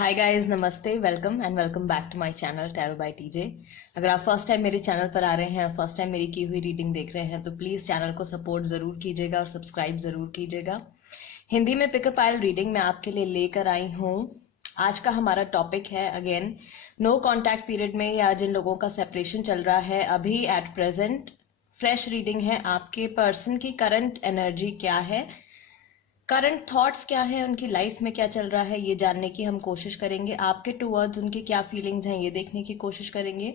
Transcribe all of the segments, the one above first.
हाय guys, नमस्ते, welcome and welcome back to my channel tarot by TJ. अगर आप first time मेरे channel पर आ रहे हैं, फर्स्ट टाइम मेरी की हुई रीडिंग देख रहे हैं, तो प्लीज़ चैनल को सपोर्ट ज़रूर कीजिएगा और सब्सक्राइब ज़रूर कीजिएगा। हिंदी में पिकअप आयल रीडिंग मैं आपके लिए लेकर आई हूँ। आज का हमारा टॉपिक है अगेन नो कॉन्टैक्ट पीरियड में या जिन लोगों का सेपरेशन चल रहा है अभी एट प्रेजेंट। फ्रेश रीडिंग है। आपके पर्सन की करंट एनर्जी क्या है, करंट थॉट्स क्या है, उनकी लाइफ में क्या चल रहा है, ये जानने की हम कोशिश करेंगे। आपके टूवर्ड्स उनकी क्या फीलिंग्स हैं ये देखने की कोशिश करेंगे।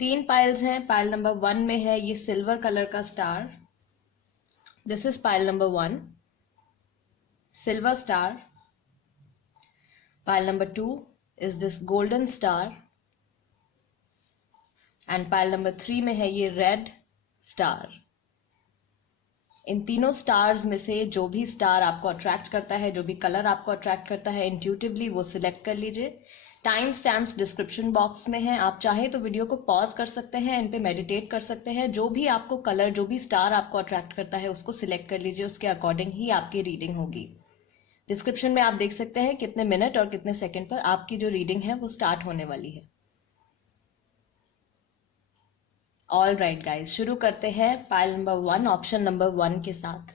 3 पाइल्स हैं। पाइल नंबर 1 में है ये सिल्वर कलर का star. This is pile number 1, silver star. Pile number 2 is this golden star and pile number 3 में है ये रेड स्टार। इन तीनों स्टार्स में से जो भी स्टार आपको अट्रैक्ट करता है, जो भी कलर आपको अट्रैक्ट करता है, इंट्यूटिवली वो सिलेक्ट कर लीजिए। टाइम स्टैम्प्स डिस्क्रिप्शन बॉक्स में है। आप चाहे तो वीडियो को पॉज कर सकते हैं, इन पे मेडिटेट कर सकते हैं। जो भी आपको कलर, जो भी स्टार आपको अट्रैक्ट करता है उसको सिलेक्ट कर लीजिए, उसके अकॉर्डिंग ही आपकी रीडिंग होगी। डिस्क्रिप्शन में आप देख सकते हैं कितने मिनट और कितने सेकेंड पर आपकी जो रीडिंग है वो स्टार्ट होने वाली है। ऑल राइट गाइज, शुरू करते हैं पाइल नंबर 1, ऑप्शन नंबर 1 के साथ।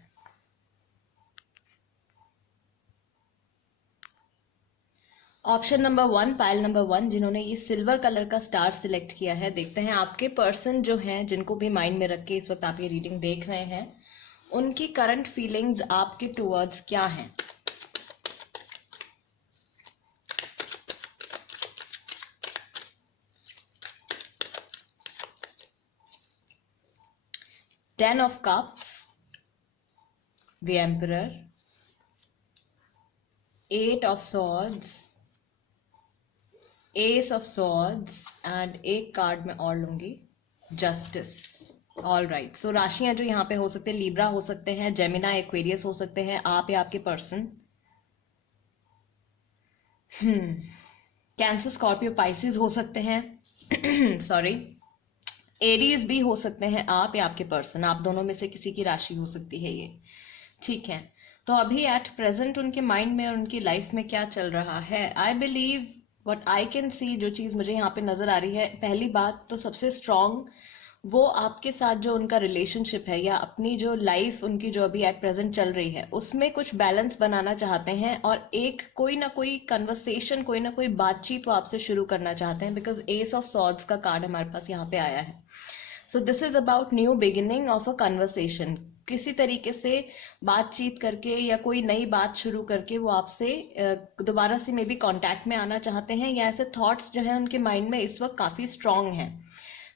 ऑप्शन नंबर 1, पाइल नंबर 1, जिन्होंने ये सिल्वर कलर का स्टार सिलेक्ट किया है। देखते हैं आपके पर्सन जो हैं, जिनको भी माइंड में रख के इस वक्त आप ये रीडिंग देख रहे हैं, उनकी करंट फीलिंग्स आपके टूवर्ड्स क्या हैं। Ten of Cups, the Emperor, 8 of Swords, Ace of Swords and एक कार्ड में और लूंगी, जस्टिस। ऑल राइट, सो राशियां जो यहाँ पे हो सकते हैं, लिब्रा हो सकते हैं, जेमिना, एक्वेरियस हो सकते हैं, आप या आपके पर्सन। कैंसर, स्कॉर्पियो, पाइसिस हो सकते हैं सॉरी, एरीज भी हो सकते हैं, आप या आपके पर्सन। आप दोनों में से किसी की राशि हो सकती है ये, ठीक है। तो अभी एट प्रेजेंट उनके माइंड में और उनकी लाइफ में क्या चल रहा है। I believe what I can see, जो चीज़ मुझे यहाँ पे नजर आ रही है, पहली बात तो सबसे स्ट्रांग वो आपके साथ जो उनका रिलेशनशिप है या अपनी जो लाइफ उनकी जो अभी एट प्रेजेंट चल रही है उसमें कुछ बैलेंस बनाना चाहते हैं और एक कोई ना कोई कन्वर्सेशन, कोई ना कोई बातचीत वो आपसे शुरू करना चाहते हैं। बिकॉज एस ऑफ सॉर्ड्स का कार्ड हमारे पास यहाँ पे आया है। So this is about new beginning of a conversation. किसी तरीके से बातचीत करके या कोई नई बात शुरू करके वो आपसे दोबारा से मे बी कॉन्टैक्ट में आना चाहते हैं, या ऐसे थॉट्स जो है उनके माइंड में इस वक्त काफी स्ट्रांग हैं।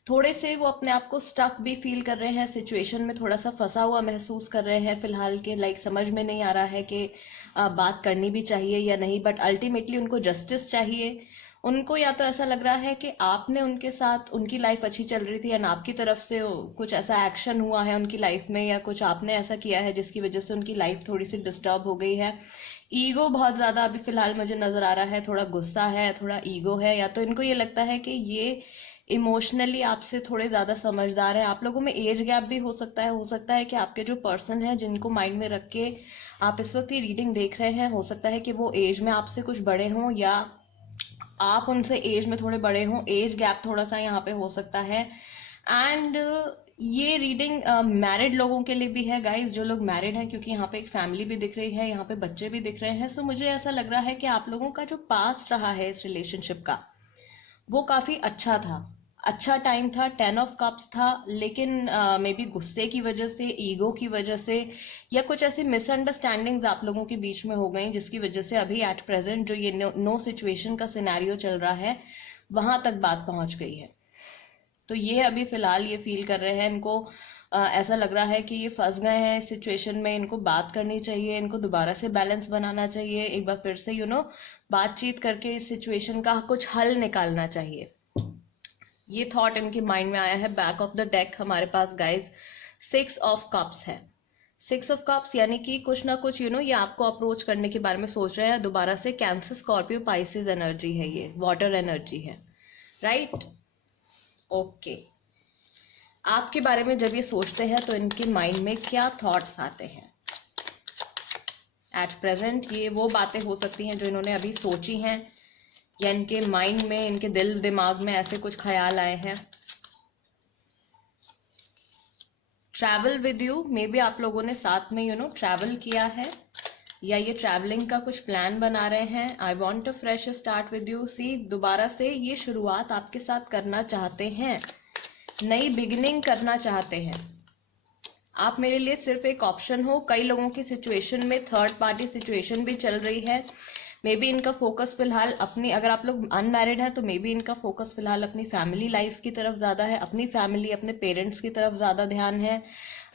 थोड़े से वो अपने आप को स्टक भी फील कर रहे हैं, सिचुएशन में थोड़ा सा फंसा हुआ महसूस कर रहे हैं फिलहाल के। लाइक समझ में नहीं आ रहा है कि बात करनी भी चाहिए या नहीं, बट अल्टीमेटली उनको जस्टिस चाहिए। उनको या तो ऐसा लग रहा है कि आपने उनके साथ, उनकी लाइफ अच्छी चल रही थी एंड आपकी तरफ से कुछ ऐसा एक्शन हुआ है उनकी लाइफ में, या कुछ आपने ऐसा किया है जिसकी वजह से उनकी लाइफ थोड़ी सी डिस्टर्ब हो गई है। ईगो बहुत ज्यादा अभी फिलहाल मुझे नजर आ रहा है, थोड़ा गुस्सा है, थोड़ा ईगो है, या तो इनको ये लगता है कि ये इमोशनली आपसे थोड़े ज्यादा समझदार है। आप लोगों में एज गैप भी हो सकता है कि आपके जो पर्सन है जिनको माइंड में रख के आप इस वक्त ये रीडिंग देख रहे हैं, हो सकता है कि वो एज में आपसे कुछ बड़े हों या आप उनसे एज में थोड़े बड़े हों। एज गैप थोड़ा सा यहाँ पे हो सकता है। एंड ये रीडिंग मैरिड लोगों के लिए भी है गाइज, जो लोग मैरिड हैं, क्योंकि यहाँ पे एक फैमिली भी दिख रही है, यहाँ पे बच्चे भी दिख रहे हैं। सो मुझे ऐसा लग रहा है कि आप लोगों का जो पास्ट रहा है इस रिलेशनशिप का वो काफी अच्छा था, अच्छा टाइम था। 10 ऑफ कप्स था, लेकिन मे बी गुस्से की वजह से, ईगो की वजह से, या कुछ ऐसी मिसअंडरस्टैंडिंग्स आप लोगों के बीच में हो गई जिसकी वजह से अभी एट प्रेजेंट जो ये नो सिचुएशन का सिनेरियो चल रहा है वहां तक बात पहुंच गई है। तो ये अभी फिलहाल ये फील कर रहे हैं, इनको ऐसा लग रहा है कि ये फंस गए हैं इस सिचुएशन में। इनको बात करनी चाहिए, इनको दोबारा से बैलेंस बनाना चाहिए, एक बार फिर से बातचीत करके इस सिचुएशन का कुछ हल निकालना चाहिए। ये थॉट इनके माइंड में आया है। बैक ऑफ द डेक हमारे पास गाइज 6 ऑफ कप्स है। 6 ऑफ कप्स यानी कि कुछ ना कुछ ये आपको अप्रोच करने के बारे में सोच रहे हैं दोबारा से। कैंसर, स्कॉर्पियो, पाइसिस एनर्जी है, ये वाटर एनर्जी है, राइट? ओके, आपके बारे में जब ये सोचते हैं तो इनके माइंड में क्या थॉट्स आते हैं एट प्रेजेंट? ये वो बातें हो सकती हैं जो इन्होंने अभी सोची हैं या इनके माइंड में, इनके दिल दिमाग में ऐसे कुछ ख्याल आए हैं। Travel with you, may be आप लोगों ने साथ में ट्रैवल किया है, या ये ट्रैवलिंग का कुछ प्लान बना रहे हैं। I want a fresh start with you. See, दोबारा से ये शुरुआत आपके साथ करना चाहते हैं, नई बिगिनिंग करना चाहते हैं। आप मेरे लिए सिर्फ एक ऑप्शन हो। कई लोगों की सिचुएशन में थर्ड पार्टी सिचुएशन भी चल रही है। मे बी इनका फोकस फिलहाल अपनी, अगर आप लोग अनमैरिड हैं तो मे बी इनका फोकस फिलहाल अपनी फैमिली लाइफ की तरफ ज्यादा है, अपनी फैमिली, अपने पेरेंट्स की तरफ ज्यादा ध्यान है।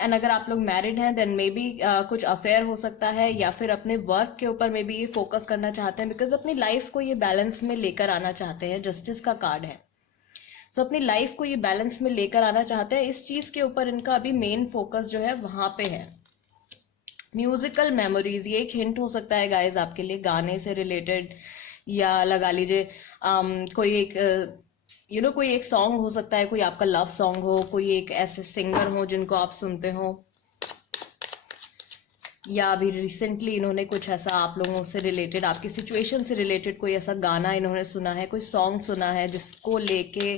एंड अगर आप लोग मैरिड हैं देन मे बी कुछ अफेयर हो सकता है, या फिर अपने वर्क के ऊपर मे बी ये फोकस करना चाहते हैं, बिकॉज अपनी लाइफ को ये बैलेंस में लेकर आना चाहते हैं। जस्टिस का कार्ड है, सो अपनी लाइफ को ये बैलेंस में लेकर आना चाहते हैं। इस चीज के ऊपर इनका अभी मेन फोकस जो है वहां पे है। म्यूजिकल मेमोरीज, ये एक हिंट हो सकता है गाइज आपके लिए, गाने से रिलेटेड, या लगा लीजिए कोई एक कोई एक सॉन्ग हो सकता है, कोई आपका लव सॉन्ग हो, कोई एक ऐसे सिंगर हो जिनको आप सुनते हो, या अभी रिसेंटली इन्होंने कुछ ऐसा आप लोगों से रिलेटेड, आपकी सिचुएशन से रिलेटेड कोई ऐसा गाना इन्होंने सुना है, कोई सॉन्ग सुना है जिसको लेके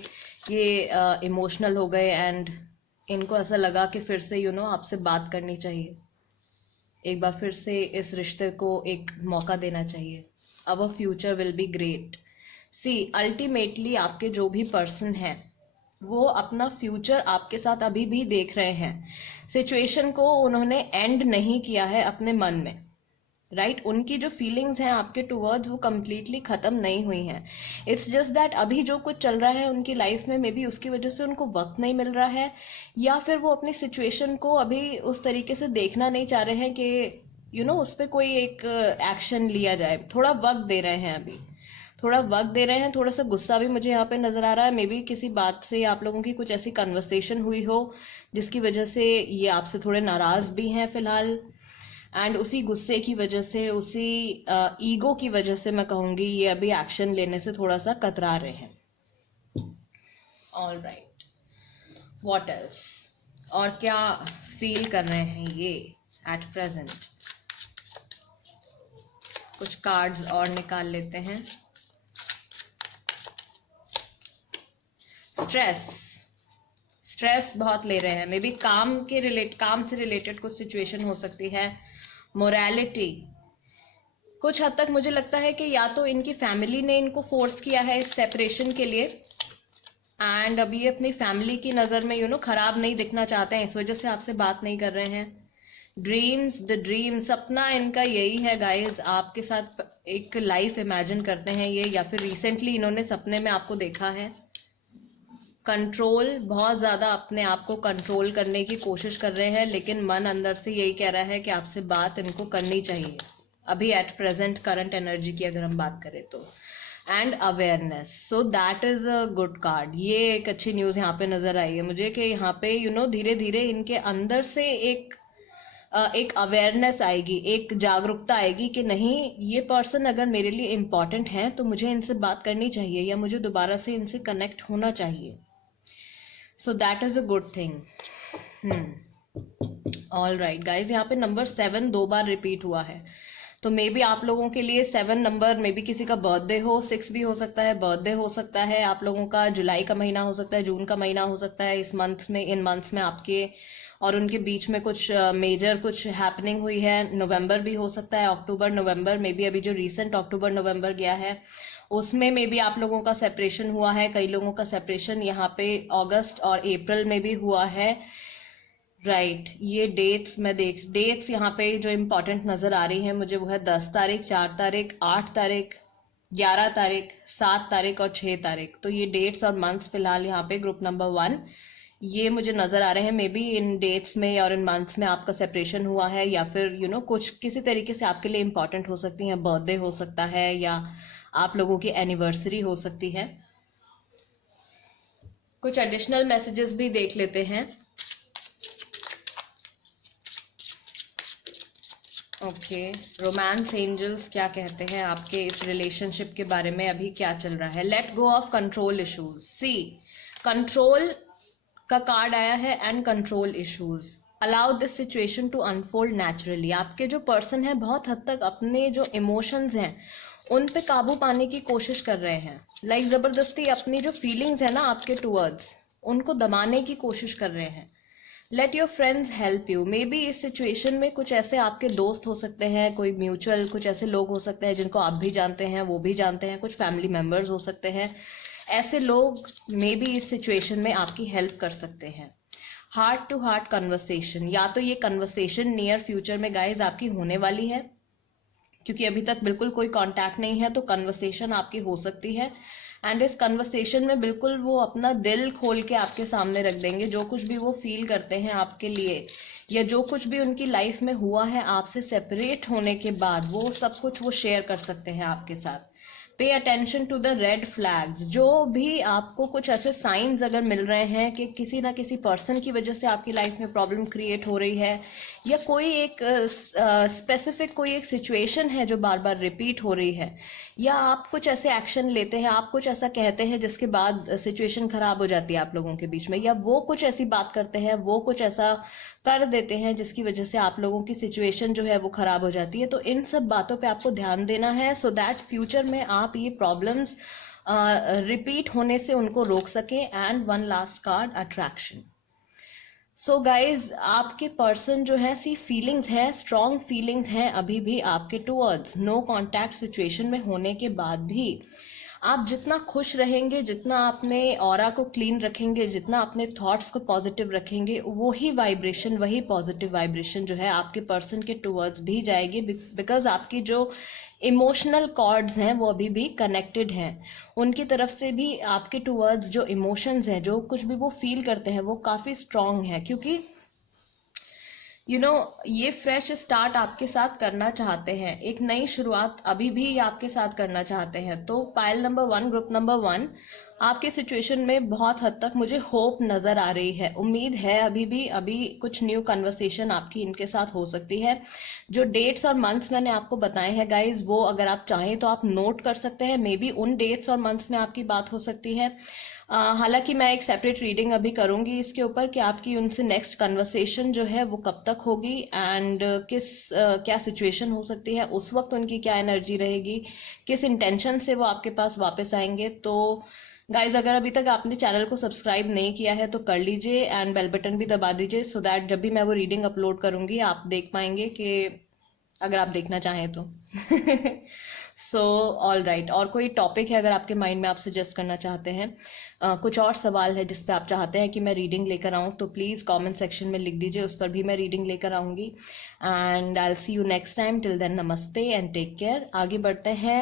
ये इमोशनल हो गए एंड इनको ऐसा लगा कि फिर से आपसे बात करनी चाहिए, एक बार फिर से इस रिश्ते को एक मौका देना चाहिए। Our future will be great. See, ultimately आपके जो भी पर्सन है वो अपना फ्यूचर आपके साथ अभी भी देख रहे हैं। सिचुएशन को उन्होंने एंड नहीं किया है अपने मन में, राइट? उनकी जो फीलिंग्स हैं आपके टुवर्ड्स वो कम्प्लीटली खत्म नहीं हुई हैं। इट्स जस्ट दैट अभी जो कुछ चल रहा है उनकी लाइफ में, मे बी उसकी वजह से उनको वक्त नहीं मिल रहा है, या फिर वो अपनी सिचुएशन को अभी उस तरीके से देखना नहीं चाह रहे हैं कि उस पर कोई एक एक्शन लिया जाए। थोड़ा वक्त दे रहे हैं, अभी थोड़ा वक्त दे रहे हैं। थोड़ा सा गुस्सा भी मुझे यहाँ पे नजर आ रहा है। मे बी किसी बात से आप लोगों की कुछ ऐसी कन्वर्सेशन हुई हो जिसकी वजह से ये आपसे थोड़े नाराज भी हैं फिलहाल, एंड उसी गुस्से की वजह से, उसी ईगो की वजह से मैं कहूंगी ये अभी एक्शन लेने से थोड़ा सा कतरा रहे हैं। ऑल राइट, व्हाट एल्स, और क्या फील कर रहे हैं ये एट प्रेजेंट? कुछ कार्ड्स और निकाल लेते हैं। स्ट्रेस बहुत ले रहे हैं, मे बी काम से रिलेटेड कुछ सिचुएशन हो सकती है। मोरालिटी, कुछ हद तक मुझे लगता है कि या तो इनकी फैमिली ने इनको फोर्स किया है इस सेपरेशन के लिए, एंड अभी ये अपनी फैमिली की नजर में खराब नहीं दिखना चाहते हैं, इस वजह से आपसे बात नहीं कर रहे हैं। ड्रीम्स, द ड्रीम, सपना इनका यही है गाइस, आपके साथ एक लाइफ इमेजिन करते हैं ये, या फिर रिसेंटली इन्होंने सपने में आपको देखा है। कंट्रोल, बहुत ज्यादा अपने आप को कंट्रोल करने की कोशिश कर रहे हैं, लेकिन मन अंदर से यही कह रहा है कि आपसे बात इनको करनी चाहिए अभी एट प्रेजेंट करंट एनर्जी की अगर हम बात करें तो। And awareness, so that is a good card. ये एक अच्छी न्यूज यहाँ पे नजर आई है मुझे कि यहाँ पे धीरे धीरे इनके अंदर से एक अवेयरनेस आएगी, एक जागरूकता आएगी कि नहीं, ये पर्सन अगर मेरे लिए इम्पोर्टेंट है तो मुझे इनसे बात करनी चाहिए, या मुझे दोबारा से इनसे कनेक्ट होना चाहिए। So that is a good thing. All right guys, यहाँ पे नंबर 7 2 बार रिपीट हुआ है, तो मे बी आप लोगों के लिए 7 नंबर, मे बी किसी का बर्थडे हो, 6 भी हो सकता है, बर्थडे हो सकता है आप लोगों का, जुलाई का महीना हो सकता है, जून का महीना हो सकता है, इस मंथ में, इन मंथ्स में आपके और उनके बीच में कुछ मेजर कुछ हैपनिंग हुई है। नवंबर भी हो सकता है, अक्टूबर नवंबर, मे बी अभी जो रीसेंट अक्टूबर नवंबर गया है उसमें मे बी आप लोगों का सेपरेशन हुआ है। कई लोगों का सेपरेशन यहाँ पे अगस्त और अप्रैल में भी हुआ है, राइट। ये डेट्स मैं डेट्स यहाँ पे जो इम्पोर्टेंट नजर आ रही है मुझे वो है 10 तारीख, 4 तारीख, 8 तारीख, 11 तारीख, 7 तारीख और 6 तारीख। तो ये डेट्स और मंथ्स फिलहाल यहाँ पे ग्रुप नंबर 1 ये मुझे नजर आ रहे हैं। मे बी इन डेट्स में और इन मंथ्स में आपका सेपरेशन हुआ है, या फिर कुछ किसी तरीके से आपके लिए इम्पोर्टेंट हो सकती है, बर्थडे हो सकता है, या आप लोगों की एनिवर्सरी हो सकती है। कुछ एडिशनल मैसेजेस भी देख लेते हैं। ओके, रोमांस एंजल्स क्या कहते हैं आपके इस रिलेशनशिप के बारे में, अभी क्या चल रहा है? Let go of control issues. See, control का कार्ड आया है and control issues. Allow this situation to unfold naturally. आपके जो पर्सन है बहुत हद तक अपने जो इमोशंस हैं उन पे काबू पाने की कोशिश कर रहे हैं, लाइक जबरदस्ती अपनी जो फीलिंग्स है ना आपके टूवर्ड्स, उनको दबाने की कोशिश कर रहे हैं। Late your friends help you. May be इस सिचुएशन में कुछ ऐसे आपके दोस्त हो सकते हैं, कोई म्यूचुअल कुछ ऐसे लोग हो सकते हैं जिनको आप भी जानते हैं, वो भी जानते हैं, कुछ फैमिली मेंबर्स हो सकते हैं। ऐसे लोग मे बी इस सिचुएशन में आपकी हेल्प कर सकते हैं। हार्ट टू हार्ट कन्वर्सेशन, या तो ये कन्वर्सेशन नियर फ्यूचर में गाइज आपकी होने वाली है, क्योंकि अभी तक बिल्कुल कोई कांटेक्ट नहीं है, तो कन्वर्सेशन आपकी हो सकती है। एंड इस कन्वर्सेशन में बिल्कुल वो अपना दिल खोल के आपके सामने रख देंगे, जो कुछ भी वो फील करते हैं आपके लिए, या जो कुछ भी उनकी लाइफ में हुआ है आपसे सेपरेट होने के बाद, वो सब कुछ वो शेयर कर सकते हैं आपके साथ। Pay attention to the red flags, जो भी आपको कुछ ऐसे साइंस अगर मिल रहे हैं कि किसी ना किसी पर्सन की वजह से आपकी लाइफ में प्रॉब्लम क्रिएट हो रही है, या कोई एक स्पेसिफिक कोई एक सिचुएशन है जो बार बार रिपीट हो रही है, या आप कुछ ऐसे एक्शन लेते हैं, आप कुछ ऐसा कहते हैं जिसके बाद सिचुएशन खराब हो जाती है आप लोगों के बीच में, या वो कुछ ऐसी बात करते हैं, वो कुछ ऐसा कर देते हैं जिसकी वजह से आप लोगों की सिचुएशन जो है वो खराब हो जाती है, तो इन सब बातों पे आपको ध्यान देना है, सो दैट फ्यूचर में आप ये प्रॉब्लम्स रिपीट होने से उनको रोक सके। And one last card, attraction. So guys, आपके पर्सन जो है सी फीलिंग्स है, स्ट्रॉन्ग फीलिंग्स हैं अभी भी आपके टूवर्ड्स, नो कॉन्टैक्ट सिचुएशन में होने के बाद भी। आप जितना खुश रहेंगे, जितना अपने ऑरा को क्लीन रखेंगे, जितना अपने थॉट्स को पॉजिटिव रखेंगे, वही वाइब्रेशन, वही पॉजिटिव वाइब्रेशन जो है आपके पर्सन के टूवर्ड्स भी जाएगी, बिकॉज आपकी जो इमोशनल कॉर्ड्स हैं वो अभी भी कनेक्टेड हैं। उनकी तरफ से भी आपके टूवर्ड्स जो इमोशंस हैं, जो कुछ भी वो फील करते हैं, वो काफ़ी स्ट्रांग है, क्योंकि ये फ्रेश स्टार्ट आपके साथ करना चाहते हैं, एक नई शुरुआत अभी भी आपके साथ करना चाहते हैं। तो पाइल नंबर 1, ग्रुप नंबर 1, आपके सिचुएशन में बहुत हद तक मुझे होप नजर आ रही है, उम्मीद है अभी भी, अभी कुछ न्यू कन्वर्सेशन आपकी इनके साथ हो सकती है। जो डेट्स और मंथ्स मैंने आपको बताए हैं गाइज, वो अगर आप चाहें तो आप नोट कर सकते हैं, मे बी उन डेट्स और मंथ्स में आपकी बात हो सकती है। हालांकि मैं एक सेपरेट रीडिंग अभी करूंगी इसके ऊपर कि आपकी उनसे नेक्स्ट कन्वर्सेशन जो है वो कब तक होगी, एंड क्या सिचुएशन हो सकती है उस वक्त, उनकी क्या एनर्जी रहेगी, किस इंटेंशन से वो आपके पास वापस आएंगे। तो गाइज, अगर अभी तक आपने चैनल को सब्सक्राइब नहीं किया है तो कर लीजिए, एंड बेल बटन भी दबा दीजिए, सो दैट जब भी मैं वो रीडिंग अपलोड करूंगी आप देख पाएंगे, कि अगर आप देखना चाहें तो। सो ऑल राइट, और कोई टॉपिक है अगर आपके माइंड में आप सजेस्ट करना चाहते हैं, कुछ और सवाल है जिस पे आप चाहते हैं कि मैं रीडिंग लेकर आऊँ, तो प्लीज़ कमेंट सेक्शन में लिख दीजिए, उस पर भी मैं रीडिंग लेकर आऊँगी। And I will see you next time, till then नमस्ते एंड टेक केयर। आगे बढ़ते हैं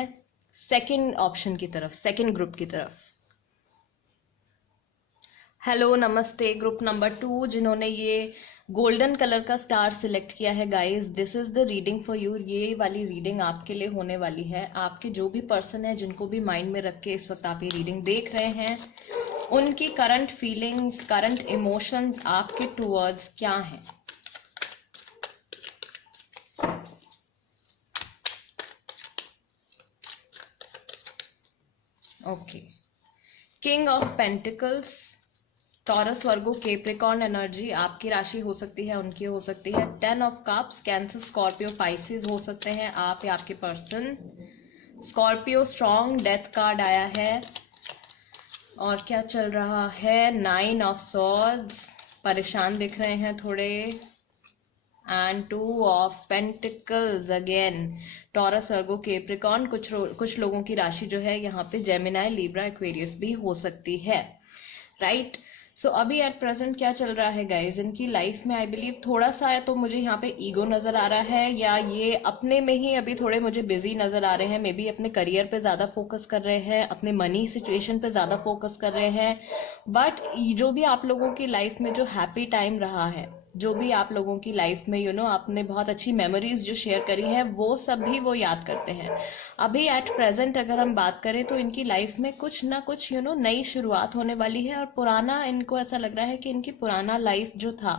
सेकंड ऑप्शन की तरफ, सेकंड ग्रुप की तरफ। हेलो, नमस्ते, ग्रुप नंबर 2 जिन्होंने ये गोल्डन कलर का स्टार सिलेक्ट किया है guys, this is the reading for you. ये वाली रीडिंग आपके लिए होने वाली है। आपके जो भी पर्सन है, जिनको भी माइंड में रख के इस वक्त आप ये रीडिंग देख रहे हैं, उनकी करंट फीलिंग्स, करंट इमोशंस आपके टूवर्ड्स क्या हैं। Okay, king of pentacles, taurus, Virgo, Capricorn energy आपकी राशि हो सकती है, उनकी हो सकती है। 10 of cups, Cancer, Scorpio, Pisces हो सकते हैं आप या आपके person. Scorpio strong, death card आया है। और क्या चल रहा है, 9 ऑफ सॉर्ड्स, परेशान दिख रहे हैं थोड़े, and 2 of pentacles again. Taurus, Virgo, Capricorn, कुछ लोगों की राशि जो है यहाँ पे जेमिनाई, लिब्रा, एक्वेरियस भी हो सकती है, राइट। सो अभी एट प्रेजेंट क्या चल रहा है गाइज, इनकी लाइफ में आई बिलीव थोड़ा सा है तो मुझे यहाँ पे ईगो नजर आ रहा है, या ये अपने में ही अभी थोड़े मुझे बिजी नजर आ रहे हैं। मे बी अपने करियर पे ज्यादा फोकस कर रहे हैं, अपने मनी सिचुएशन पे ज्यादा फोकस कर रहे हैं, बट जो भी आप लोगों की लाइफ में जो हैप्पी टाइम रहा है, जो भी आप लोगों की लाइफ में आपने बहुत अच्छी मेमोरीज जो शेयर करी है, वो सब भी वो याद करते हैं। अभी एट प्रेजेंट अगर हम बात करें तो इनकी लाइफ में कुछ ना कुछ नई शुरुआत होने वाली है, और पुराना, इनको ऐसा लग रहा है कि इनकी पुराना लाइफ जो था,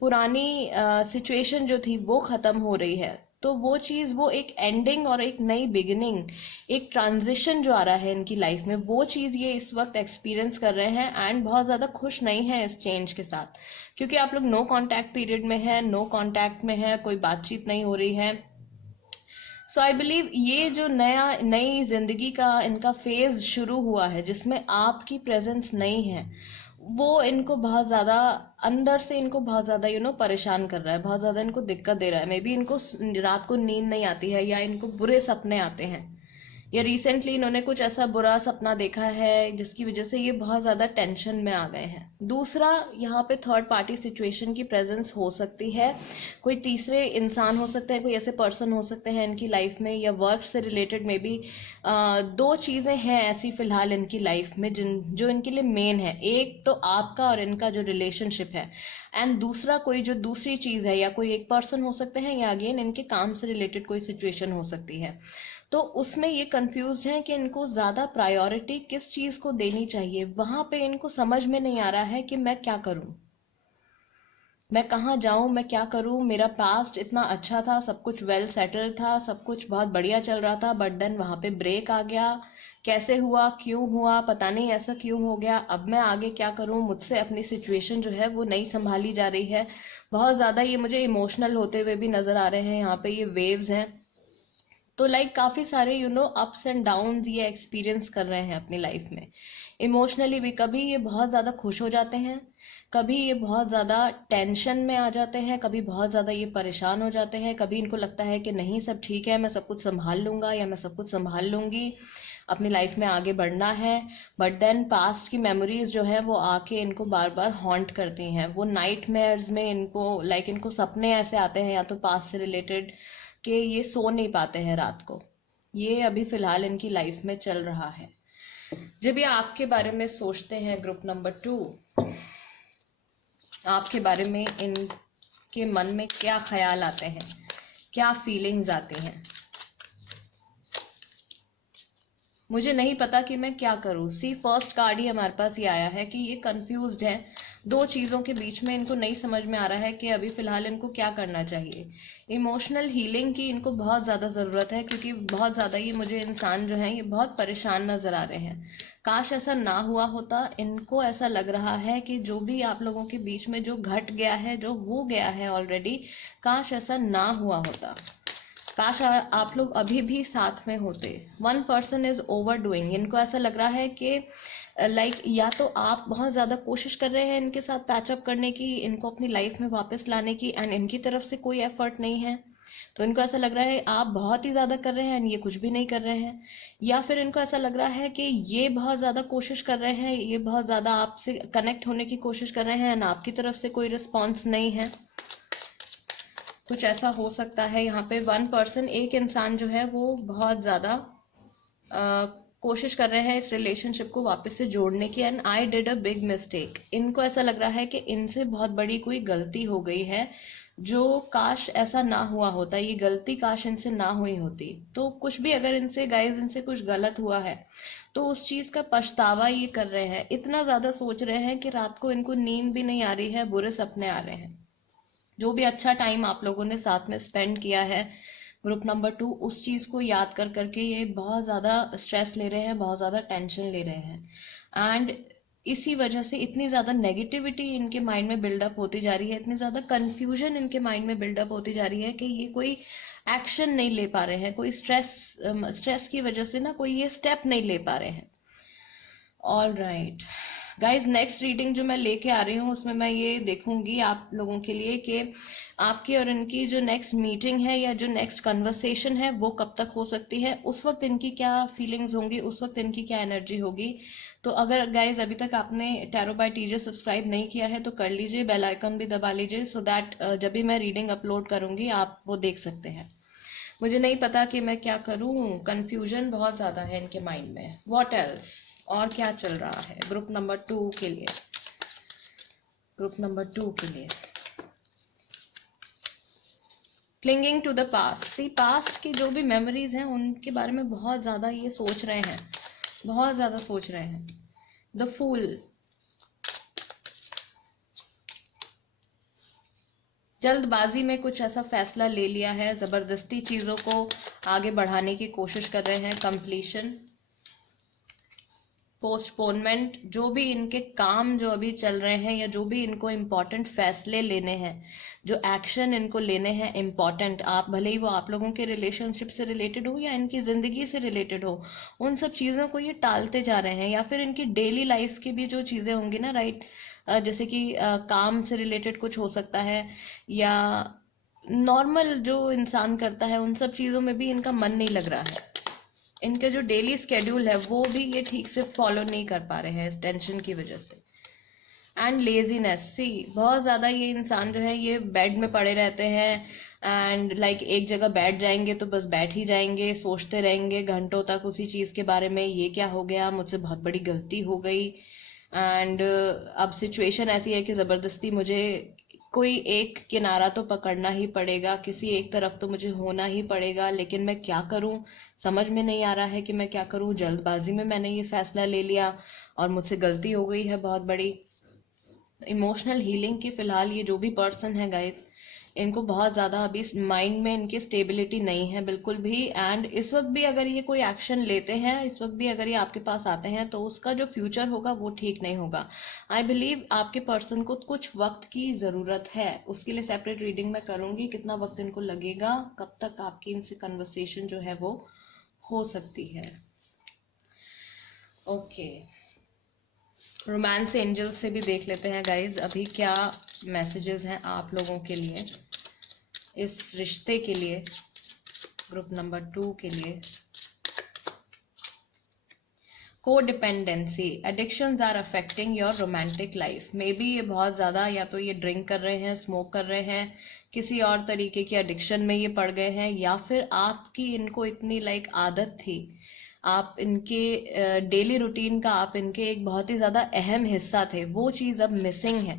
पुरानी सिचुएशन जो थी वो खत्म हो रही है। तो वो चीज़, वो एक एंडिंग और एक नई बिगिनिंग, एक ट्रांजिशन जो आ रहा है इनकी लाइफ में, वो चीज़ ये इस वक्त एक्सपीरियंस कर रहे हैं, एंड बहुत ज़्यादा खुश नहीं है इस चेंज के साथ, क्योंकि आप लोग नो कांटेक्ट पीरियड में है, नो कांटेक्ट में है, कोई बातचीत नहीं हो रही है। सो आई बिलीव ये जो नई जिंदगी का इनका फेज शुरू हुआ है जिसमें आपकी प्रेजेंस नहीं है, वो इनको बहुत ज्यादा अंदर से इनको बहुत ज्यादा परेशान कर रहा है, बहुत ज्यादा इनको दिक्कत दे रहा है। मे बी इनको रात को नींद नहीं आती है, या इनको बुरे सपने आते हैं, या रिसेंटली इन्होंने कुछ ऐसा बुरा सपना देखा है जिसकी वजह से ये बहुत ज्यादा टेंशन में आ गए हैं। दूसरा, यहाँ पे थर्ड पार्टी सिचुएशन की प्रेजेंस हो सकती है, कोई तीसरे इंसान हो सकते हैं, कोई ऐसे पर्सन हो सकते हैं इनकी लाइफ में, या वर्क से रिलेटेड में भी। दो चीजें हैं ऐसी फिलहाल इनकी लाइफ में जो इनके लिए मेन है। एक तो आपका और इनका जो रिलेशनशिप है, एंड दूसरा कोई जो दूसरी चीज है, या कोई एक पर्सन हो सकते हैं, या अगेन इनके काम से रिलेटेड कोई सिचुएशन हो सकती है। तो उसमें ये कंफ्यूज्ड है कि इनको ज्यादा प्रायोरिटी किस चीज को देनी चाहिए। वहां पे इनको समझ में नहीं आ रहा है कि मैं क्या करूं, मैं कहाँ जाऊं, मैं क्या करूं। मेरा पास्ट इतना अच्छा था, सब कुछ वेल सेटल्ड था, सब कुछ बहुत बढ़िया चल रहा था, बट देन वहां पे ब्रेक आ गया। कैसे हुआ, क्यों हुआ, पता नहीं ऐसा क्यों हो गया। अब मैं आगे क्या करूं, मुझसे अपनी सिचुएशन जो है वो नहीं संभाली जा रही है। बहुत ज्यादा ये मुझे इमोशनल होते हुए भी नजर आ रहे हैं, यहाँ पे ये वेव्स हैं। तो काफी सारे अप्स एंड डाउन्स ये एक्सपीरियंस कर रहे हैं अपनी लाइफ में। इमोशनली भी कभी ये बहुत ज्यादा खुश हो जाते हैं, कभी ये बहुत ज्यादा टेंशन में आ जाते हैं, कभी बहुत ज्यादा ये परेशान हो जाते हैं, कभी इनको लगता है कि नहीं सब ठीक है, मैं सब कुछ संभाल लूंगा या मैं सब कुछ संभाल लूंगी, अपनी लाइफ में आगे बढ़ना है। बट देन पास्ट की मेमोरीज जो है वो आके इनको बार बार हॉन्ट करती हैं। वो नाइटमेयर्स में इनको इनको सपने ऐसे आते हैं, या तो पास्ट से रिलेटेड, कि ये सो नहीं पाते हैं रात को। ये अभी फिलहाल इनकी लाइफ में चल रहा है। जब ये आपके बारे में सोचते हैं ग्रुप नंबर 2, आपके बारे में इनके मन में क्या ख्याल आते हैं, क्या फीलिंग्स आती हैं। मुझे नहीं पता कि मैं क्या करूं। सी फर्स्ट कार्ड ही हमारे पास ये आया है कि ये कंफ्यूज्ड है, दो चीजों के बीच में इनको नहीं समझ में आ रहा है कि अभी फिलहाल इनको क्या करना चाहिए। इमोशनल हीलिंग की इनको बहुत ज्यादा जरूरत है, क्योंकि बहुत ज्यादा ये मुझे इंसान जो है ये बहुत परेशान नजर आ रहे हैं। काश ऐसा ना हुआ होता। इनको ऐसा लग रहा है कि जो भी आप लोगों के बीच में जो घट गया है, जो हो गया है ऑलरेडी, काश ऐसा ना हुआ होता। काश आप लोग अभी भी साथ में होते। One person is over doing. इनको ऐसा लग रहा है कि या तो आप बहुत ज्यादा कोशिश कर रहे हैं इनके साथ पैचअप करने की, इनको अपनी लाइफ में वापस लाने की, एंड इनकी तरफ से कोई एफर्ट नहीं है। तो इनको ऐसा लग रहा है आप बहुत ही ज्यादा कर रहे हैं, ये कुछ भी नहीं कर रहे हैं। या फिर इनको ऐसा लग रहा है कि ये बहुत ज्यादा कोशिश कर रहे हैं, ये बहुत ज्यादा आपसे कनेक्ट होने की कोशिश कर रहे हैं, एंड आपकी तरफ से कोई रिस्पॉन्स नहीं है। कुछ ऐसा हो सकता है। यहाँ पे वन पर्सन, एक इंसान जो है वो बहुत ज्यादा कोशिश कर रहे हैं इस रिलेशनशिप को वापस से जोड़ने की, and I did a big mistake. इनको ऐसा लग रहा है कि इनसे बहुत बड़ी कोई गलती हो गई है, जो काश ऐसा ना हुआ होता, ये गलती काश इनसे ना हुई होती। तो कुछ भी अगर इनसे गाइज इनसे कुछ गलत हुआ है तो उस चीज का पछतावा ये कर रहे हैं। इतना ज्यादा सोच रहे हैं कि रात को इनको नींद भी नहीं आ रही है, बुरे सपने आ रहे हैं। जो भी अच्छा टाइम आप लोगों ने साथ में स्पेंड किया है ग्रुप नंबर 2, उस चीज को याद कर करके ये बहुत ज्यादा स्ट्रेस ले रहे हैं, बहुत ज्यादा टेंशन ले रहे हैं। एंड इसी वजह से इतनी ज्यादा नेगेटिविटी इनके माइंड में बिल्डअप होती जा रही है, इतनी ज्यादा कंफ्यूजन इनके माइंड में बिल्डअप होती जा रही है कि ये कोई एक्शन नहीं ले पा रहे हैं, कोई स्ट्रेस की वजह से ना कोई ये स्टेप नहीं ले पा रहे हैं। All right guys, next reading जो मैं लेके आ रही हूँ उसमें मैं ये देखूंगी आप लोगों के लिए कि आपकी और इनकी जो नेक्स्ट मीटिंग है या जो नेक्स्ट कन्वर्सेशन है वो कब तक हो सकती है, उस वक्त इनकी क्या फीलिंग्स होंगी, उस वक्त इनकी क्या एनर्जी होगी। तो अगर गाइज अभी तक आपने टैरो बाय टीजे सब्सक्राइब नहीं किया है तो कर लीजिए, बेल आइकन भी दबा लीजिए, सो दैट जब भी मैं रीडिंग अपलोड करूंगी आप वो देख सकते हैं। मुझे नहीं पता कि मैं क्या करूं, कंफ्यूजन बहुत ज्यादा है इनके माइंड में। व्हाट एल्स, और क्या चल रहा है ग्रुप नंबर 2 के लिए। ग्रुप नंबर 2 के लिए clinging to the past. See past की जो भी मेमोरीज हैं उनके बारे में बहुत ज्यादा ये सोच रहे हैं, बहुत ज्यादा सोच रहे हैं। द फूल, जल्दबाजी में कुछ ऐसा फैसला ले लिया है, जबरदस्ती चीजों को आगे बढ़ाने की कोशिश कर रहे हैं। कंप्लीशन, पोस्टपोनमेंट, जो भी इनके काम जो अभी चल रहे हैं या जो भी इनको इम्पोर्टेंट फैसले लेने हैं, जो एक्शन इनको लेने हैं इम्पोर्टेंट, आप भले ही वो आप लोगों के रिलेशनशिप से रिलेटेड हो या इनकी जिंदगी से रिलेटेड हो, उन सब चीज़ों को ये टालते जा रहे हैं। या फिर इनकी डेली लाइफ की भी जो चीज़ें होंगी ना, राइट, जैसे कि काम से रिलेटेड कुछ हो सकता है, या नॉर्मल जो इंसान करता है, उन सब चीज़ों में भी इनका मन नहीं लग रहा है। इनका जो डेली स्केड्यूल है वो भी ये ठीक से फॉलो नहीं कर पा रहे हैं इस टेंशन की वजह से। एंड लेजीनेस, सी बहुत ज़्यादा ये इंसान जो है ये बेड में पड़े रहते हैं, एंड लाइक एक जगह बैठ जाएंगे तो बस बैठ ही जाएंगे, सोचते रहेंगे घंटों तक उसी चीज़ के बारे में, ये क्या हो गया, मुझसे बहुत बड़ी गलती हो गई। एंड अब सिचुएशन ऐसी है कि ज़बरदस्ती मुझे कोई एक किनारा तो पकड़ना ही पड़ेगा, किसी एक तरफ तो मुझे होना ही पड़ेगा, लेकिन मैं क्या करूं, समझ में नहीं आ रहा है कि मैं क्या करूं। जल्दबाजी में मैंने ये फैसला ले लिया और मुझसे गलती हो गई है बहुत बड़ी। इमोशनल हीलिंग की फिलहाल ये जो भी पर्सन है गाइस, इनको बहुत ज़्यादा अभी माइंड में इनकी स्टेबिलिटी नहीं है बिल्कुल भी। एंड इस वक्त भी अगर ये कोई एक्शन लेते हैं, इस वक्त भी अगर ये आपके पास आते हैं, तो उसका जो फ्यूचर होगा वो ठीक नहीं होगा। आई बिलीव आपके पर्सन को कुछ वक्त की ज़रूरत है, उसके लिए सेपरेट रीडिंग मैं करूँगी, कितना वक्त इनको लगेगा, कब तक आपकी इनसे कन्वर्सेशन जो है वो हो सकती है। ओके, रोमांस एंजल्स से भी देख लेते हैं गाइज, अभी क्या मैसेजेस हैं आप लोगों के लिए, इस रिश्ते के लिए, ग्रुप नंबर 2 के लिए। Codependency, addictions are affecting your romantic life. Maybe ये बहुत ज़्यादा या तो ये ड्रिंक कर रहे हैं, स्मोक कर रहे हैं, किसी और तरीके की एडिक्शन में ये पड़ गए हैं, या फिर आपकी इनको इतनी लाइक आदत थी, आप इनके डेली रूटीन का, आप इनके एक बहुत ही ज़्यादा अहम हिस्सा थे, वो चीज़ अब मिसिंग है,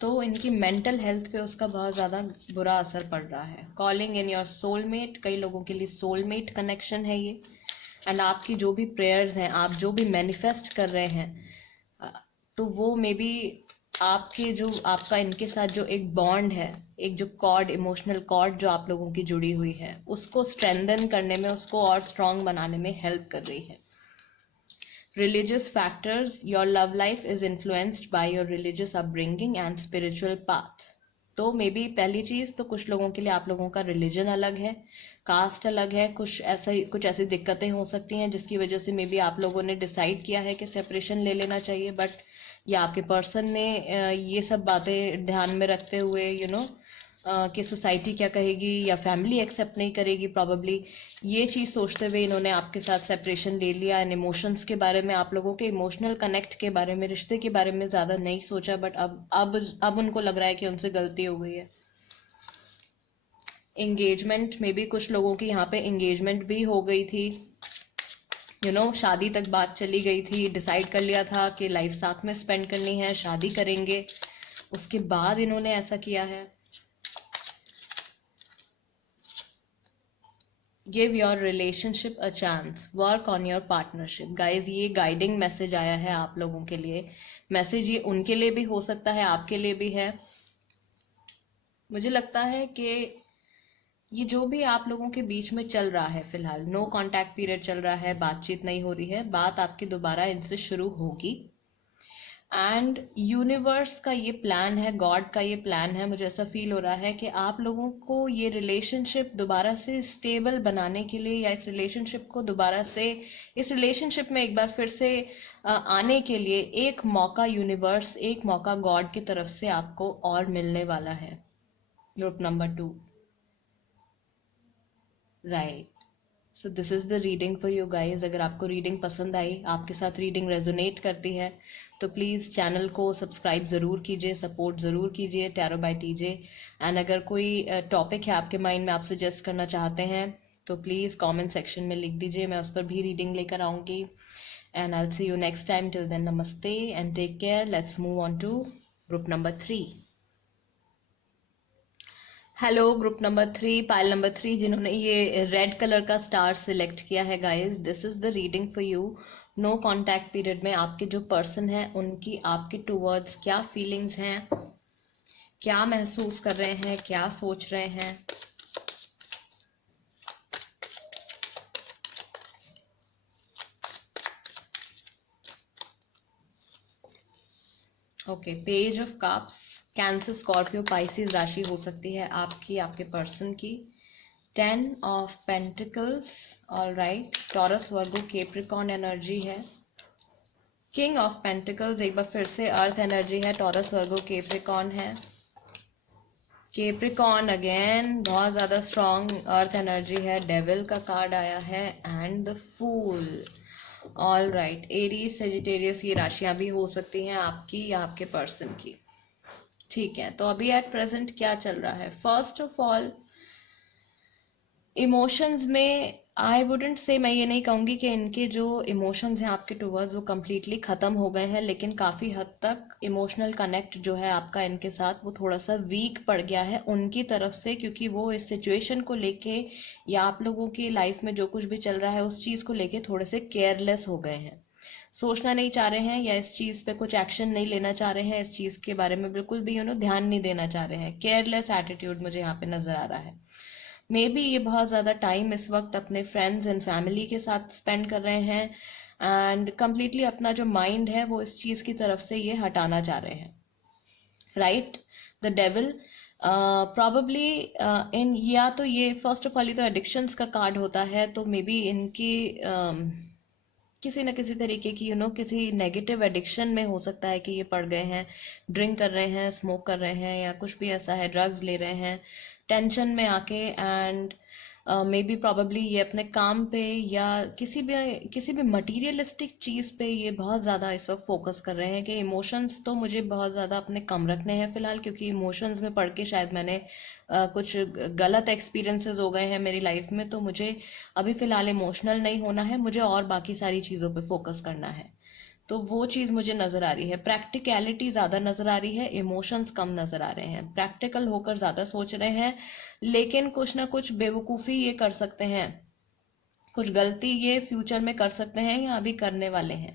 तो इनकी मेंटल हेल्थ पे उसका बहुत ज़्यादा बुरा असर पड़ रहा है। कॉलिंग इन योर सोलमेट, कई लोगों के लिए सोलमेट कनेक्शन है ये। एंड आपकी जो भी प्रेयर्स हैं, आप जो भी मैनिफेस्ट कर रहे हैं, तो वो मे बी आपके जो आपका इनके साथ जो एक बॉन्ड है, एक जो कॉर्ड, इमोशनल कॉर्ड जो आप लोगों की जुड़ी हुई है, उसको स्ट्रेंथन करने में, उसको और स्ट्रांग बनाने में हेल्प कर रही है। Religious factors, your love life is influenced by your religious upbringing and spiritual path. तो मे बी पहली चीज तो कुछ लोगों के लिए आप लोगों का रिलीजन अलग है, कास्ट अलग है, कुछ ऐसी दिक्कतें हो सकती हैं जिसकी वजह से मे बी आप लोगों ने डिसाइड किया है कि सेपरेशन ले लेना चाहिए, बट या आपके पर्सन ने ये सब बातें ध्यान में रखते हुए कि सोसाइटी क्या कहेगी या फैमिली एक्सेप्ट नहीं करेगी, प्रॉबली ये चीज़ सोचते हुए इन्होंने आपके साथ सेपरेशन ले लिया। एंड इमोशंस के बारे में, आप लोगों के इमोशनल कनेक्ट के बारे में, रिश्ते के बारे में ज़्यादा नहीं सोचा, बट अब उनको लग रहा है कि उनसे गलती हो गई है। एंगेजमेंट में भी कुछ लोगों की यहाँ पे एंगेजमेंट भी हो गई थी, शादी तक बात चली गई थी, डिसाइड कर लिया था कि लाइफ साथ में स्पेंड करनी है, शादी करेंगे, उसके बाद इन्होंने ऐसा किया है। Give your relationship a chance, work on your partnership. Guys, ये गाइडिंग मैसेज आया है आप लोगों के लिए। मैसेज ये उनके लिए भी हो सकता है, आपके लिए भी है। मुझे लगता है कि ये जो भी आप लोगों के बीच में चल रहा है, फिलहाल नो कांटेक्ट पीरियड चल रहा है, बातचीत नहीं हो रही है, बात आपकी दोबारा इनसे शुरू होगी। एंड यूनिवर्स का ये प्लान है, गॉड का ये प्लान है, मुझे ऐसा फील हो रहा है कि आप लोगों को ये रिलेशनशिप दोबारा से स्टेबल बनाने के लिए, या इस रिलेशनशिप को दोबारा से, इस रिलेशनशिप में एक बार फिर से आने के लिए एक मौका यूनिवर्स, एक मौका गॉड की तरफ से आपको और मिलने वाला है। Group number 2, right. So this is the reading for you guys. अगर आपको रीडिंग पसंद आई, आपके साथ रीडिंग रेजोनेट करती है, तो प्लीज़ चैनल को सब्सक्राइब ज़रूर कीजिए, सपोर्ट ज़रूर कीजिए टैरो बाय टीजे। एंड अगर कोई टॉपिक है आपके माइंड में, आप सजेस्ट करना चाहते हैं, तो प्लीज़ कमेंट सेक्शन में लिख दीजिए, मैं उस पर भी रीडिंग लेकर आऊँगी। And I will see you next time, till then नमस्ते and take care. Let's move on to group number 3। Hello group number 3, pile number 3, जिन्होंने ये रेड कलर का स्टार सिलेक्ट किया है guys, this is the reading for you. No contact period में आपके जो person है, उनकी आपके टूवर्ड्स क्या फीलिंग्स हैं, क्या महसूस कर रहे हैं, क्या सोच रहे हैं। Okay, page of cups, Cancer, Scorpio, Pisces राशि हो सकती है आपकी, आपके पर्सन की। 10 of pentacles, all right, Taurus, Virgo, Capricorn energy है। किंग ऑफ पेंटिकल्स, एक बार फिर से अर्थ एनर्जी है, टॉरस, वर्गो, कैप्रिकॉर्न है। कैप्रिकॉर्न अगेन बहुत ज्यादा स्ट्रॉन्ग अर्थ एनर्जी है, डेविल का कार्ड आया है and the fool. All right, Aries, Sagittarius, ये राशियां भी हो सकती हैं आपकी या आपके पर्सन की। ठीक है, तो अभी एट प्रेजेंट क्या चल रहा है? फर्स्ट ऑफ ऑल, इमोशंस में आई वुडेंट से, मैं ये नहीं कहूंगी कि इनके जो इमोशंस हैं आपके टुवर्ड्स वो कम्प्लीटली खत्म हो गए हैं, लेकिन काफी हद तक इमोशनल कनेक्ट जो है आपका इनके साथ वो थोड़ा सा वीक पड़ गया है उनकी तरफ से, क्योंकि वो इस सिचुएशन को लेके या आप लोगों की लाइफ में जो कुछ भी चल रहा है उस चीज को लेके थोड़े से केयरलेस हो गए हैं, सोचना नहीं चाह रहे हैं या इस चीज पे कुछ एक्शन नहीं लेना चाह रहे हैं, इस चीज के बारे में बिल्कुल भी ध्यान नहीं देना चाह रहे हैं। केयरलेस एटीट्यूड मुझे यहाँ पे नजर आ रहा है। मे बी ये बहुत ज़्यादा टाइम इस वक्त अपने फ्रेंड्स एंड फैमिली के साथ स्पेंड कर रहे हैं एंड कम्प्लीटली अपना जो माइंड है वो इस चीज़ की तरफ से ये हटाना चाह रहे हैं। Right, the devil probably in, या तो ये फर्स्ट ऑफ ऑल ये तो एडिक्शंस का कार्ड होता है, तो मे बी इनकी किसी न किसी तरीके की किसी नेगेटिव एडिक्शन में हो सकता है कि ये पड़ गए हैं, ड्रिंक कर रहे हैं, स्मोक कर रहे हैं या कुछ भी ऐसा है, ड्रग्स ले रहे हैं टेंशन में आके, एंड मे बी प्रॉबली ये अपने काम पे या किसी भी मटीरियलिस्टिक चीज़ पे ये बहुत ज़्यादा इस वक्त फोकस कर रहे हैं कि इमोशंस तो मुझे बहुत ज़्यादा अपने कम रखने हैं फ़िलहाल, क्योंकि इमोशंस में पढ़ के शायद मैंने कुछ गलत एक्सपीरियंसेस हो गए हैं मेरी लाइफ में, तो मुझे अभी फ़िलहाल इमोशनल नहीं होना है, मुझे और बाकी सारी चीज़ों पे फोकस करना है। तो वो चीज़ मुझे नज़र आ रही है, प्रैक्टिकलिटी ज़्यादा नज़र आ रही है, इमोशंस कम नज़र आ रहे हैं, प्रैक्टिकल होकर ज़्यादा सोच रहे हैं, लेकिन कुछ ना कुछ बेवकूफ़ी ये कर सकते हैं, कुछ गलती ये फ्यूचर में कर सकते हैं या अभी करने वाले हैं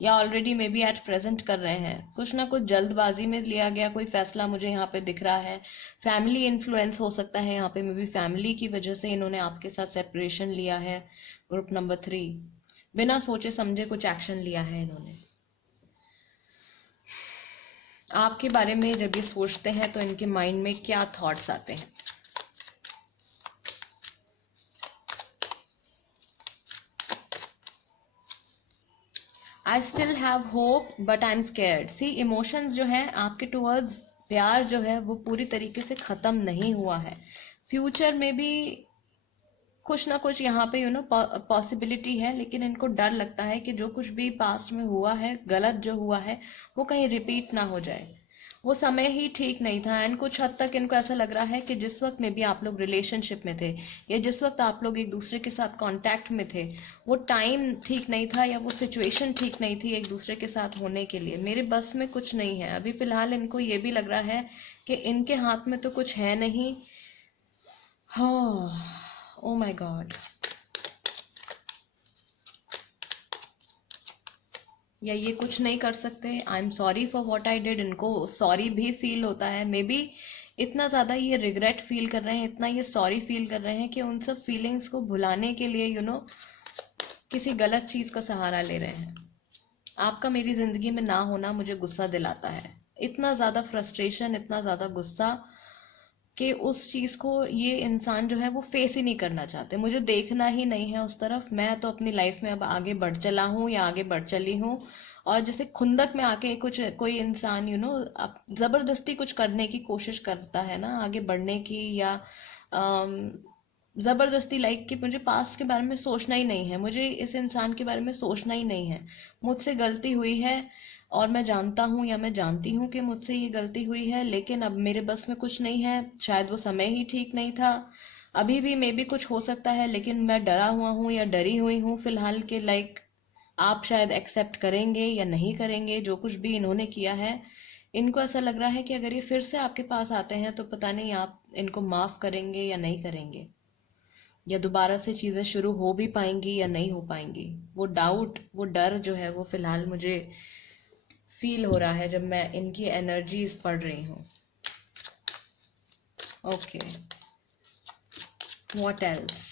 या already may be at present कर रहे हैं। कुछ ना कुछ जल्दबाजी में लिया गया कोई फैसला मुझे यहाँ पे दिख रहा है। फैमिली इन्फ्लुएंस हो सकता है यहाँ पे, मे बी फैमिली की वजह से इन्होंने आपके साथ सेपरेशन लिया है। ग्रुप नंबर 3, बिना सोचे समझे कुछ एक्शन लिया है इन्होंने। आपके बारे में जब ये सोचते हैं तो इनके माइंड में क्या थॉट्स आते हैं? I still have hope but I am scared. See, emotions जो है आपके टुवर्ड्स प्यार जो है वो पूरी तरीके से खत्म नहीं हुआ है। फ्यूचर में भी कुछ ना कुछ यहाँ पे पॉसिबिलिटी है, लेकिन इनको डर लगता है कि जो कुछ भी पास्ट में हुआ है, गलत जो हुआ है, वो कहीं रिपीट ना हो जाए। वो समय ही ठीक नहीं था एंड कुछ हद तक इनको ऐसा लग रहा है कि जिस वक्त में भी आप लोग रिलेशनशिप में थे या जिस वक्त आप लोग एक दूसरे के साथ कांटेक्ट में थे, वो टाइम ठीक नहीं था या वो सिचुएशन ठीक नहीं थी एक दूसरे के साथ होने के लिए। मेरे बस में कुछ नहीं है अभी फिलहाल। इनको ये भी लग रहा है कि इनके हाथ में तो कुछ है नहीं। हाँ, ओ माय गॉड, या ये कुछ नहीं कर सकते। I am sorry for what I did. इनको सॉरी भी फील होता है, मे बी इतना ज़्यादा ये रिग्रेट फील कर रहे हैं, इतना ये सॉरी फील कर रहे हैं कि उन सब फीलिंग्स को भुलाने के लिए किसी गलत चीज़ का सहारा ले रहे हैं। आपका मेरी ज़िंदगी में ना होना मुझे गुस्सा दिलाता है, इतना ज़्यादा फ्रस्ट्रेशन, इतना ज़्यादा गुस्सा कि उस चीज़ को ये इंसान जो है वो फेस ही नहीं करना चाहते। मुझे देखना ही नहीं है उस तरफ। मैं तो अपनी लाइफ में अब आगे बढ़ चला हूँ या आगे बढ़ चली हूँ, और जैसे खुंदक में आके कोई इंसान अब ज़बरदस्ती कुछ करने की कोशिश करता है ना, आगे बढ़ने की, या ज़बरदस्ती, लाइक कि मुझे पास्ट के बारे में सोचना ही नहीं है, मुझे इस इंसान के बारे में सोचना ही नहीं है, मुझसे गलती हुई है और मैं जानता हूँ या मैं जानती हूँ कि मुझसे ये गलती हुई है, लेकिन अब मेरे बस में कुछ नहीं है। शायद वो समय ही ठीक नहीं था, अभी भी मे बी कुछ हो सकता है, लेकिन मैं डरा हुआ हूँ या डरी हुई हूँ फिलहाल के, लाइक आप शायद एक्सेप्ट करेंगे या नहीं करेंगे जो कुछ भी इन्होंने किया है। इनको ऐसा लग रहा है कि अगर ये फिर से आपके पास आते हैं तो पता नहीं आप इनको माफ़ करेंगे या नहीं करेंगे, या दोबारा से चीज़ें शुरू हो भी पाएंगी या नहीं हो पाएंगी। वो डाउट, वो डर जो है वो फिलहाल मुझे फील हो रहा है जब मैं इनकी एनर्जीज पढ़ रही हूँ। ओके, व्हाट एल्स,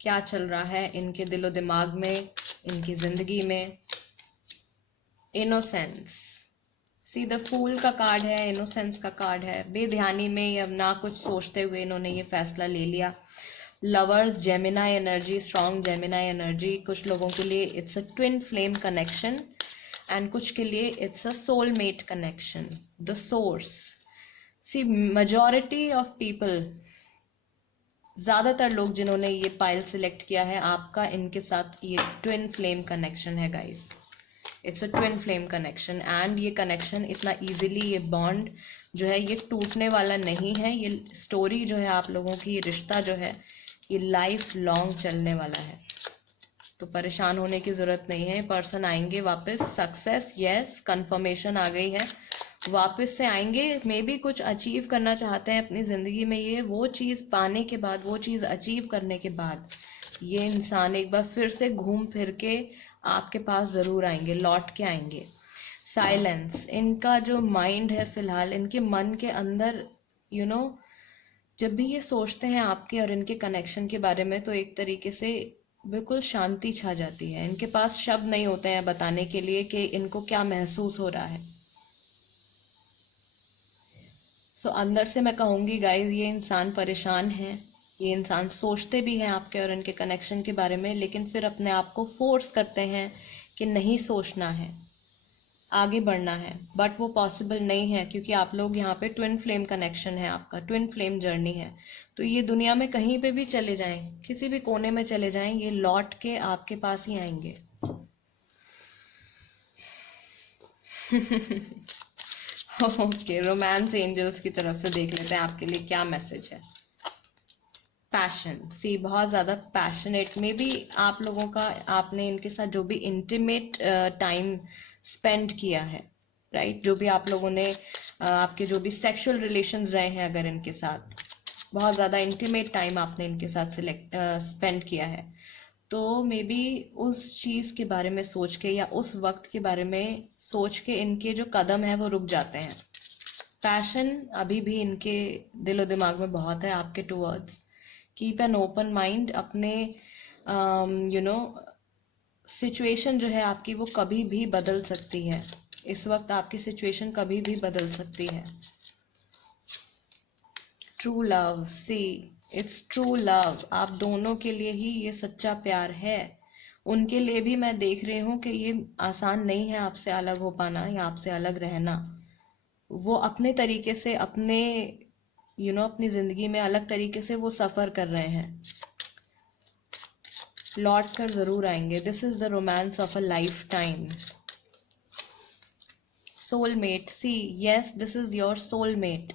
क्या चल रहा है इनके दिलो दिमाग में, इनकी जिंदगी में? इनोसेंस, सी द फूल का कार्ड है, इनोसेंस का कार्ड है, बेध्यानी में या ना कुछ सोचते हुए इन्होंने ये फैसला ले लिया। Lovers, Gemini energy, strong Gemini energy, कुछ लोगों के लिए it's a twin flame connection and कुछ के लिए it's a soulmate connection, the source. See majority of people, ज्यादातर लोग जिन्होंने ये पाइल सिलेक्ट किया है, आपका इनके साथ ये ट्विन फ्लेम कनेक्शन है guys. It's a twin flame connection and ये कनेक्शन इतना इजीली, ये बॉन्ड जो है ये टूटने वाला नहीं है। ये स्टोरी जो है आप लोगों की, ये रिश्ता जो है ये लाइफ लॉन्ग चलने वाला है, तो परेशान होने की जरूरत नहीं है। पर्सन आएंगे वापस, सक्सेस, यस, कंफर्मेशन आ गई है, वापस से आएंगे। मे बी कुछ अचीव करना चाहते हैं अपनी जिंदगी में, ये वो चीज पाने के बाद, वो चीज अचीव करने के बाद ये इंसान एक बार फिर से घूम फिर के आपके पास जरूर आएंगे, लौट के आएंगे। साइलेंस, इनका जो माइंड है फिलहाल, इनके मन के अंदर जब भी ये सोचते हैं आपके और इनके कनेक्शन के बारे में, तो एक तरीके से बिल्कुल शांति छा जाती है। इनके पास शब्द नहीं होते हैं बताने के लिए कि इनको क्या महसूस हो रहा है। सो अंदर से मैं कहूंगी गाइज, ये इंसान परेशान है, ये इंसान सोचते भी हैं आपके और इनके कनेक्शन के बारे में, लेकिन फिर अपने आप को फोर्स करते हैं कि नहीं सोचना है, आगे बढ़ना है, बट वो पॉसिबल नहीं है क्योंकि आप लोग यहाँ पे ट्विन फ्लेम कनेक्शन है, आपका ट्विन फ्लेम जर्नी है। तो ये दुनिया में कहीं पे भी चले जाएं, किसी भी कोने में चले जाएं, ये लौट के आपके पास ही आएंगे। ओके, रोमांस एंजल्स की तरफ से देख लेते हैं आपके लिए क्या मैसेज है। पैशन, सी बहुत ज्यादा पैशनेट में भी आप लोगों का, आपने इनके साथ जो भी इंटीमेट टाइम स्पेंड किया है, राइट, जो भी आप लोगों ने आपके जो भी सेक्सुअल रिलेशंस रहे हैं, अगर इनके साथ बहुत ज़्यादा इंटीमेट टाइम आपने इनके साथ स्पेंड किया है, तो मे बी उस चीज़ के बारे में सोच के या उस वक्त के बारे में सोच के इनके जो कदम है वो रुक जाते हैं। पैशन अभी भी इनके दिलो दिमाग में बहुत है आपके towards. Keep an open mind, अपने सिचुएशन जो है आपकी वो कभी भी बदल सकती है। इस वक्त आपकी सिचुएशन कभी भी बदल सकती है। True love, see it's true love, आप दोनों के लिए ही ये सच्चा प्यार है। उनके लिए भी मैं देख रही हूँ कि ये आसान नहीं है आपसे अलग हो पाना या आपसे अलग रहना। वो अपने तरीके से, अपने अपनी जिंदगी में अलग तरीके से वो सफर कर रहे हैं, लौट कर जरूर आएंगे। This is the romance of a lifetime. Soulmate, see yes, this is your soulmate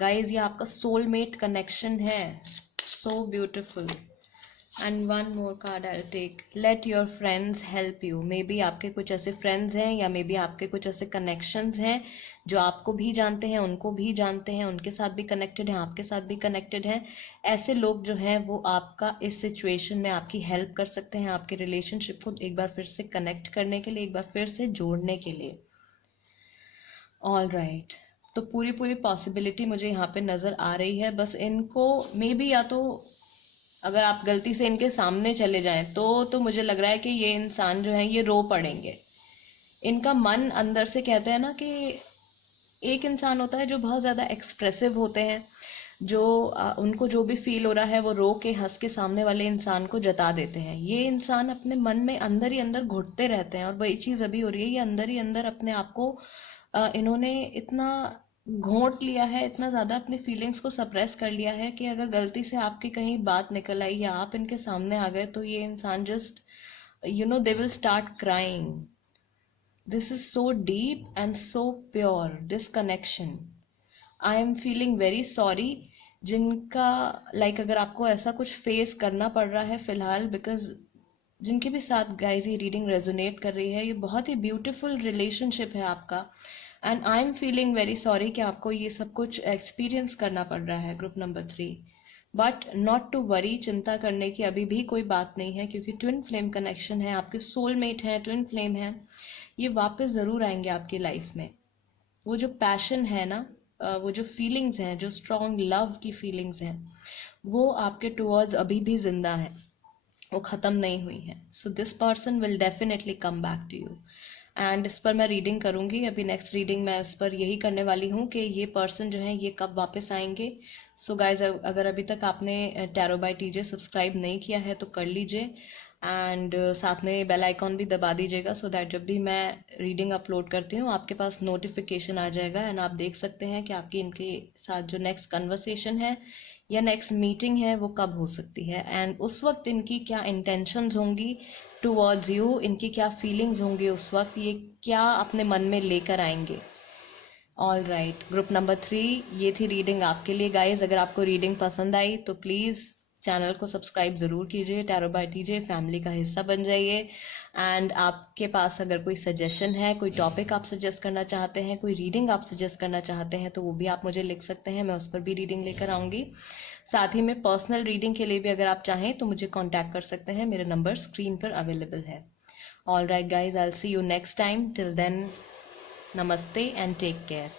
guys, ये आपका सोलमेट कनेक्शन है। So beautiful. And one more card I take, let your friends help you. Maybe आपके कुछ ऐसे friends हैं या may be आपके कुछ ऐसे कनेक्शंस हैं जो आपको भी जानते हैं, उनको भी जानते हैं, उनके साथ भी कनेक्टेड हैं, आपके साथ भी कनेक्टेड हैं। ऐसे लोग जो हैं वो आपका इस सिचुएशन में आपकी हेल्प कर सकते हैं, आपके रिलेशनशिप को एक बार फिर से कनेक्ट करने के लिए, एक बार फिर से जोड़ने के लिए। ऑल राइट, तो पूरी पॉसिबिलिटी मुझे यहाँ पे नज़र आ रही है। बस इनको मे बी, या तो अगर आप गलती से इनके सामने चले जाएं तो मुझे लग रहा है कि ये इंसान जो है ये रो पड़ेंगे। इनका मन अंदर से कहते हैं ना कि एक इंसान होता है जो बहुत ज़्यादा एक्सप्रेसिव होते हैं, जो उनको जो भी फील हो रहा है वो रो के, हंस के सामने वाले इंसान को जता देते हैं। ये इंसान अपने मन में अंदर ही अंदर घुटते रहते हैं, और वही चीज़ अभी हो रही है। ये अंदर ही अंदर अपने आप को इन्होंने इतना घोंट लिया है, इतना ज़्यादा अपनी फीलिंग्स को सप्रेस कर लिया है कि अगर गलती से आपकी कहीं बात निकल आई या आप इनके सामने आ गए तो ये इंसान just they will start crying. This is so deep and so pure, this connection. I am feeling very sorry जिनका अगर आपको ऐसा कुछ फेस करना पड़ रहा है फिलहाल, बिकॉज जिनके भी साथ गाइज ये रीडिंग रेजोनेट कर रही है, ये बहुत ही ब्यूटीफुल रिलेशनशिप है आपका, and I am feeling very sorry कि आपको ये सब कुछ एक्सपीरियंस करना पड़ रहा है, group number 3। But not to worry, चिंता करने की अभी भी कोई बात नहीं है, क्योंकि ट्विन फ्लेम कनेक्शन है, आपके सोलमेट हैं, ट्विन फ्लेम है, ये वापस ज़रूर आएंगे आपकी लाइफ में। वो जो पैशन है ना, वो जो फीलिंग्स हैं, जो स्ट्रॉन्ग लव की फीलिंग्स हैं, वो आपके टुवर्ड्स अभी भी जिंदा है, वो ख़त्म नहीं हुई है। So this person will definitely come back to you, and इस पर मैं रीडिंग करूंगी। अभी नेक्स्ट रीडिंग मैं इस पर यही करने वाली हूँ कि ये पर्सन जो है ये कब वापस आएंगे। सो गाइज, अगर अभी तक आपने टैरो बाय टीजे सब्सक्राइब नहीं किया है तो कर लीजिए, एंड साथ में बेल आइकॉन भी दबा दीजिएगा, सो दैट जब भी मैं रीडिंग अपलोड करती हूँ आपके पास नोटिफिकेशन आ जाएगा, एंड आप देख सकते हैं कि आपकी इनके साथ जो नेक्स्ट कन्वर्सेशन है या नेक्स्ट मीटिंग है वो कब हो सकती है, एंड उस वक्त इनकी क्या इंटेंशंस होंगी टुवर्ड्स यू, इनकी क्या फीलिंग्स होंगी उस वक्त, ये क्या अपने मन में लेकर आएंगे। ऑल राइट, ग्रुप नंबर 3, ये थी रीडिंग आपके लिए गाइज। अगर आपको रीडिंग पसंद आई तो प्लीज़ चैनल को सब्सक्राइब ज़रूर कीजिए, टैरो बाय टीजे फैमिली का हिस्सा बन जाइए। एंड आपके पास अगर कोई सजेशन है, कोई टॉपिक आप सजेस्ट करना चाहते हैं, कोई रीडिंग आप सजेस्ट करना चाहते हैं, तो वो भी आप मुझे लिख सकते हैं, मैं उस पर भी रीडिंग लेकर आऊँगी। साथ ही में पर्सनल रीडिंग के लिए भी अगर आप चाहें तो मुझे कॉन्टैक्ट कर सकते हैं, मेरा नंबर स्क्रीन पर अवेलेबल है। All right guys, I will see you next time. Till then, नमस्ते एंड टेक केयर।